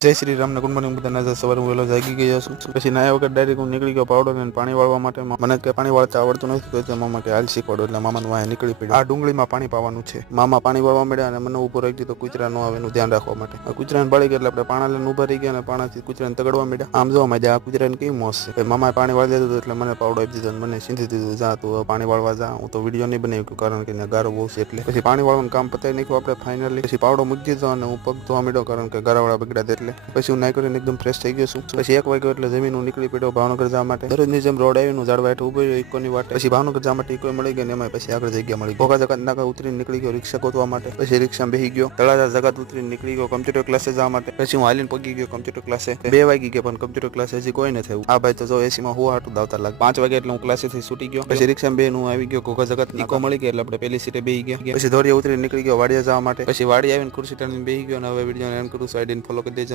જય શ્રી રામ ને good morning બધાને સવારે હું વહેલો જાગી ગયો છું પછી નાયા વગર ડાયરેક્ટ હું નીકળી ગયો પાવડર લઈને પાણી વાળવા માટે મને કે પાણી વાળતા આવડતું નથી તો મામા કે હાલ શીખવાડો એટલે મામાનું વાંહે નીકળી પડ્યો આ ડુંગળીમાં પાણી પાવાનું છે મામા પાણી વાળવા મળ્યા અને મને ઊભો રાખી દીધો કૂતરા નો આવે એનું ધ્યાન રાખવા માટે કૂતરાને બાળી ગયા એટલે આપણે પાણા લઈને ઊભા રહી ગયા અને પાણાથી કૂતરાને તગડવા મળ્યા આમ જોવા માંડ્યા આ કૂતરાને કેવી મોજ છે મામાએ પાણી વાળી દીધું એટલે મને પાવડો આપી દીધો અને મને સીંધી દીધું જા તું પાણી વાળવા જા હું તો વિડીયો નહીં બનાવ્યું કારણ કે ગારો બહુ છે એટલે પછી પાણી વાળવાનું કામ પતાવી નાખ્યું આપણે ફાઇનલી પછી પાવડો મૂકી દીધો અને હું પગ ધોવા માંડ્યો કારણ કે ગારાવાળા બગડ્યા એટલે પછી હું નાઈ કરીને એકદમ ફ્રેશ થઈ ગયો છું પછી 1 વાગ્યો એટલે જમીન હું નીકળી પડ્યો ભાવનગર જવા માટે દરરોજની જેમ રોડ આવીને ઝાડવા હેઠળ ઉભો રહ્યો ઇકોની વાટે પછી ભાવનગર જવા માટે ઇકો મળી ગઈ ને એમાં પછી આગળ જગ્યા મળી ભોગા જગત નાકા ઉતરીને નીકળી ગયો રિક્ષા ગોતવા માટે પછી રિક્ષામાં બેસી ગયો તળાજા જગત ઉતરીને નીકળી ગયો કમ્પ્યુટર ક્લાસે જવા માટે પછી હું હાલીને પગી ગયો કમ્પ્યુટર ક્લાસે 2 વાગી ગયા પણ કમ્પ્યુટર ક્લાસે હજી કોઈ ન થયું આ ભાઈ તો જો એસીમાં હું હાટું દાવતા લાગ 5 વાગે એટલે હું ક્લાસેથી છૂટી ગયો પછી રિક્ષામાં બેન હું આવી ગયો ભોગા જગત ઇકો મળી ગઈ એટલે આપણે પહેલી સીટે બેસી ગયા પછી ધોરિયા ઉતરીને નીકળી ગયો વાડિયા જવા માટે પછી વાડી આવીને ખુરશી ટાણીને બેસી ગયો અને હવે વિડીયોને એન્ડ કરું છું આઈડીને ફોલો કરી દેજો